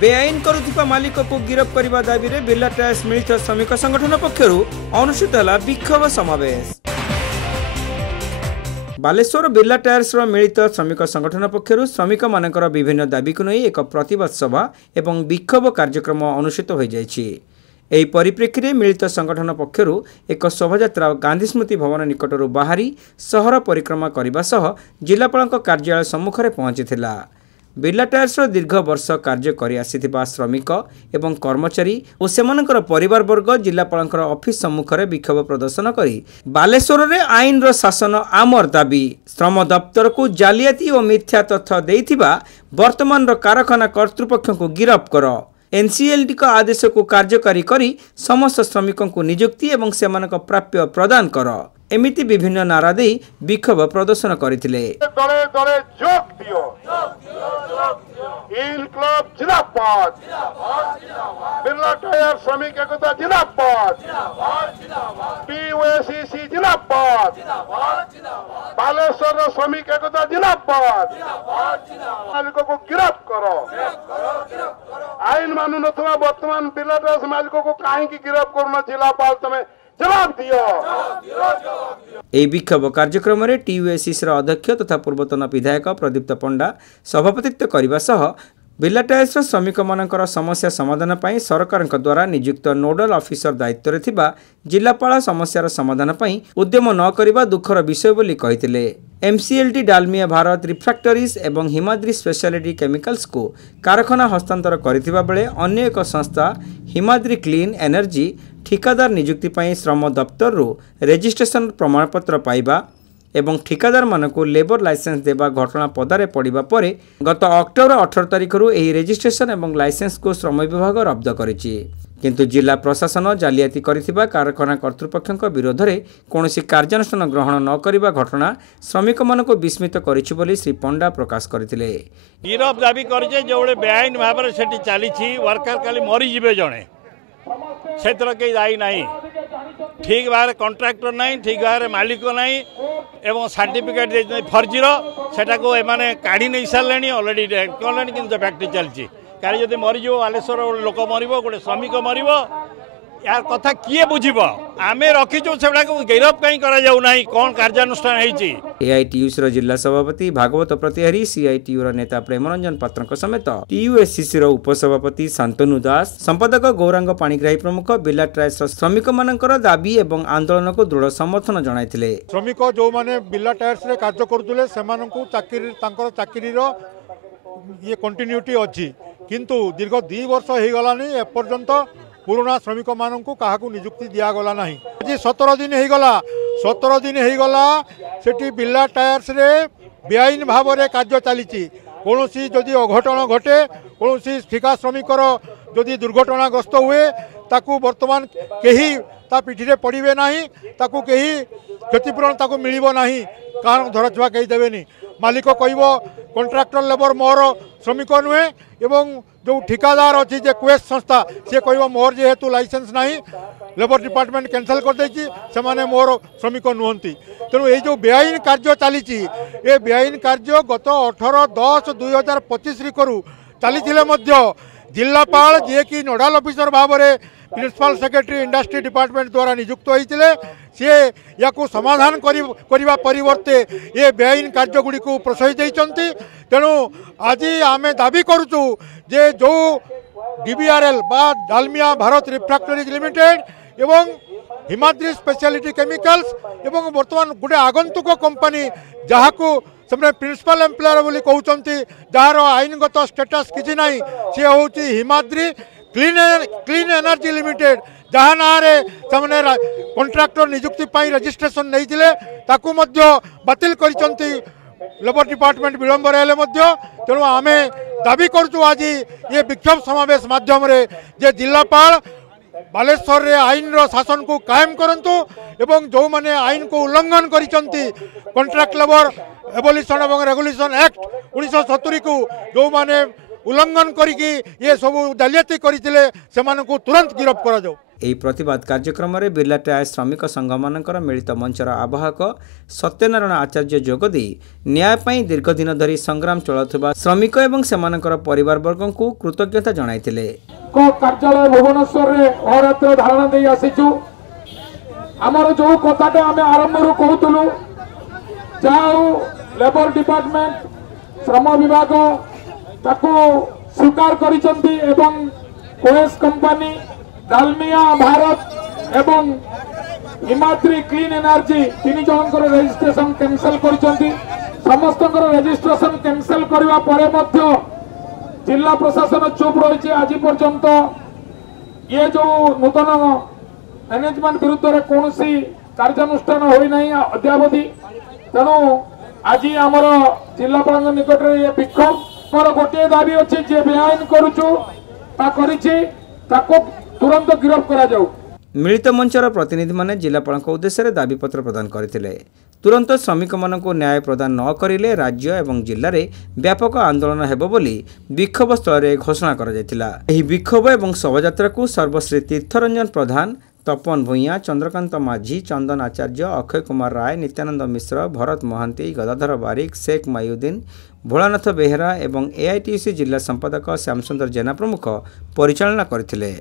बेआईन करुथिबा मालिक को गिरफ्त करने दाबी में बिर्ला टायर्स मिलित श्रमिक संगठन पक्षर अनुष्ठित है विक्षोभ समावेश। बालेश्वर बिर्ला टायर्स मिलित श्रमिक संगठन पक्षर श्रमिक मानकर विभिन्न दाबी को नहीं एक प्रतिवाद सभा एवं विक्षोभ कार्यक्रम अनुष्ठित हो जाइछि। एही परिप्रेक्षी में मिलित संगठन पक्षर एक शोभायात्रा गांधी स्मृति भवन निकटर बाहरी सहर परिक्रमा करने सह जिलापाल कार्यालय सम्मुख में पहुंचीला। बिर्ला टायर्स दीर्घ वर्ष कार्य कर आसिथिबा श्रमिक एवं कर्मचारी और सेमानकर परिवार वर्ग जिलापाल ऑफिस सम्मुख में विक्षोभ प्रदर्शन करी बालेश्वर में आईन रो शासन आमर दाबी श्रम दफ्तर को जालियाती और मिथ्या तथ्य देइथिबा वर्तमान कारखाना कर्तृपक्ष को गिरफ्त कर एनसीएलटी का आदेश को कार्यकारी करी समस्त श्रमिकों को नियुक्ति एवं सेमानक प्राप्य प्रदान कर एमिति विभिन्न नारा दे विक्षोभ प्रदर्शन करथिले। बिर्ला टायर श्रमिक एकता जिंदाबाद, पीयूएसीसी जिंदाबाद, बालेश्वर श्रमिक एकता जिंदाबाद, मालिकों को गिरफ्त करो। आईन मानु नथवा वर्तमान बिर्ला टायर मालिकों को कहीं की गिरफ्त करो जिलापाल तमें जवाब दियो। ए विक्षोभ कार्यक्रम में टीयूएसीसी अध्यक्ष तथा पूर्वतन विधायक प्रदीप्त पंडा सभापतित्व करने सह बिर्ला टायर्स श्रमिक मानकर समस्या समाधान पर सरकार द्वारा नियुक्त नोडल ऑफिसर दायित्व में थिबा जिलापाल समस्यार समाधान पर उद्यम न करने दुखर विषय बोली कहिथिले। एमसीएलटी डालमिया भारत रिफ्रैक्टरीज एवं हिमाद्री स्पेशलिटी केमिकल्स को कारखाना हस्तांतर करथिबा बेले अन्य एक संस्था हिमाद्री क्लीन एनर्जी ठिकादार नियुक्ति पर श्रम दफ्तर रेजिस्ट्रेशन प्रमाणपत्र पाइबा एवं ठिकादार मानक लेबर लाइसेंस देवा घटना पदारे पड़ा पर गत अक्टोबर 18 तारिख यह रेजिस्ट्रेशन एवं लाइसेंस को श्रम विभाग रद्द करिछि। किंतु जिला प्रशासन जालियाती करिथिबा कारखाना कर्तृपक्ष विरोध में कौन कार्यानुष्ठान ग्रहण न करने घटना श्रमिक मानक विस्मित करिछि बोली श्री पंडा प्रकाश करथिले। गिरफ दाबी करजे जो बेआईन भाव में सेठी चली वर्कर खाली मरीजे जड़े से कहीं दायी ना ठीक भाव कंट्राक्टर ना ठीक भाव मालिक ना एवं सर्टिफिकेट फर्जीर सेटा को एमाने काढ़ी नहीं सारे अलरेडी कले कि फैक्ट्री चलती कहीं जब मरीज बालेश्वर लोक मर गोटे श्रमिक मर यार कथा किए बुझब आम रखीचु से गिरफ कहीं करा कौन कार्यानुष्ठान एआईटीयूसी जिला सभापति भागवत प्रतिहारी सीआईटीयू नेता प्रेमरंजन पात्र समेत टीयूएससीसी उपसभापति शांतनु दास संपादक गौरांग पाणिग्राही प्रमुख बिर्ला टायर्स श्रमिक मानकर दाबी एवं आंदोलन को दृढ़ समर्थन जणाइथिले। श्रमिक जो माने बिर्ला टायर्स रे कार्य करुले चाकरी ये कंटिन्यूटी अच्छी किंतु दीर्घ 2 वर्ष हो गलानी एपर्यंत पुराना श्रमिक मानू क्या निजुक्ति दिगला ना। आज 17 दिन हो गला सेठी बिर्ला टायर्स रे बेआईन भाव में कार्य चली कौन जदि अघटन घटे कौन ठिका श्रमिकर जदि दुर्घटनाग्रस्त हुए ताकू वर्तमान कहीं ता पिठी पड़े ना ताकू कहीं क्षतिपूरण ताकू मिल ना कारण धराछुआ कहीं देवेनी मालिक कह कंट्राक्टर लेबर मोर श्रमिक नुहे एवं जो ठिकादार अच्छी जे क्वेस्ट संस्था सी कह मोर जेहेतु लाइसेंस ना लेबर डिपार्टमेंट कैंसल कर देछि से माने मोर श्रमिक नुहंती तेणु ये जो बेआईन कार्य चली ये बेआईन कार्य गत 18/10/2025 करू चली जिलापाल जी कि नोडाल ऑफिसर भाव में प्रिंसिपल सेक्रेटरी इंडस्ट्री डिपार्टमेंट द्वारा नियुक्त होते सी या समाधान करने परिवर्ते ये बेआईन कार्यगुड़ी को प्रशय देते। तेणु आज आम दाबी करुचु जे जो डीबीआरएल बा डालमिया भारत रिफ्रैक्टरीज लिमिटेड एवं हिमाद्री स्पेशलिटी केमिकल्स एवं वर्तमान गोटे आगंतुक कंपनी जहाँ को से प्रिंसिपल एम्प्लॉयर बोली कहते जार आईनगत स्टेटस किसी ना सी हूँ हिमाद्री क्लीन एनर्जी लिमिटेड जहाँ ना कंट्राक्टर नियुक्ति रजिस्ट्रेशन नहीं बातिल करिसंती लेबर डिपार्टमेंट विलंब रहे तेणु आम दाबी करुचु आज ये विक्षोभ समावेश माध्यम जे जिलापाल बालेश्वर रे आईन रो शासन को कायम करंतु एवं जो माने आईन को उल्लंघन करिसंती कॉन्ट्रैक्ट लेबर एबोलिशन एवं रेगुलेशन एक्ट 1970 को जो माने उल्लंघन करिकी ये सब जालियाती करथिले सेमानकु तुरंत गिरफ्त करा जाऊ। ଏହି ପ୍ରତିବାଦ କାର୍ଯ୍ୟକ୍ରମରେ ବିର୍ଲା ଟାୟାର୍ସ ଶ୍ରମିକ ସଂଘମାନଙ୍କର ମିଳିତ ମଞ୍ଚର ଆବାହକ ସତ୍ୟନାରାୟଣ ଆଚାର୍ଯ୍ୟ ଯୋଗଦେଇ ନ୍ୟାୟ ପାଇଁ ଦୀର୍ଘ ଦିନ ଧରି ସଂଗ୍ରାମ ଚଳାଉଥିବା ଶ୍ରମିକ ଏବଂ ସେମାନଙ୍କର ପରିବାରବର୍ଗଙ୍କୁ କୃତଜ୍ଞତା ଜଣାଇଥିଲେ। କାର୍ଯ୍ୟାଳୟ ଭୁବନେଶ୍ୱରରେ ଅହରାତ୍ର ଧାରଣା ଦେଇ ଆସିଛୁ। ଆମର ଯୋଉ କଥାଟା ଆମେ ଆରମ୍ଭରୁ କହୁଥିଲୁ, ଯାହା ହଉ ଲେବର ଡିପାର୍ଟମେଣ୍ଟ ଶ୍ରମ ବିଭାଗ ତାକୁ ସ୍ୱୀକାର କରିଛନ୍ତି ଏବଂ କୋଏସ୍ कंपनी डालमिया भारत एवं हिमाद्री क्लीन एनर्जी 3 जनकर रजिस्ट्रेशन कैंसल करिसेंती। समस्त रजिस्ट्रेशन कैंसल करबा परे मध्य जिला प्रशासन चुप रही। आज पर्यंत ये जो नूतन मैनेजमेंट विरुद्ध रे कोनोसी कार्यानुष्ठान होई नहीं अद्यावधि। तेणु आज आमर जिलापाल निकट में ये विक्षोभ मोर गोटे दाबी अच्छी जे बेआईन करुचु तुरंत गिरफ करा जाऊ। मिलित मंचर प्रतिनिधि माने जिलापाल उद्देश्य दाबीपत्र प्रदान करथिले। तुरंत श्रमिक मानक न्याय प्रदान न करिले राज्य एवं जिले में व्यापक आंदोलन हेबो बोली विक्षोभ स्थल में घोषणा करा जायतिला। एही विक्षोभ एवं शोभायात्रा को सर्वश्री तीर्थरंजन प्रधान, तपन भूइया, चंद्रकांत माझी, चंदन आचार्य, अक्षय कुमार राय, नित्यानंद मिश्र, भरत महांती, गदाधर बारिक, शेख मायुद्दीन, भोलानाथ बेहेरा एवं एआईटीयूसी जिला संपादक श्यामसुंदर जेना प्रमुख परिचालना करथिले।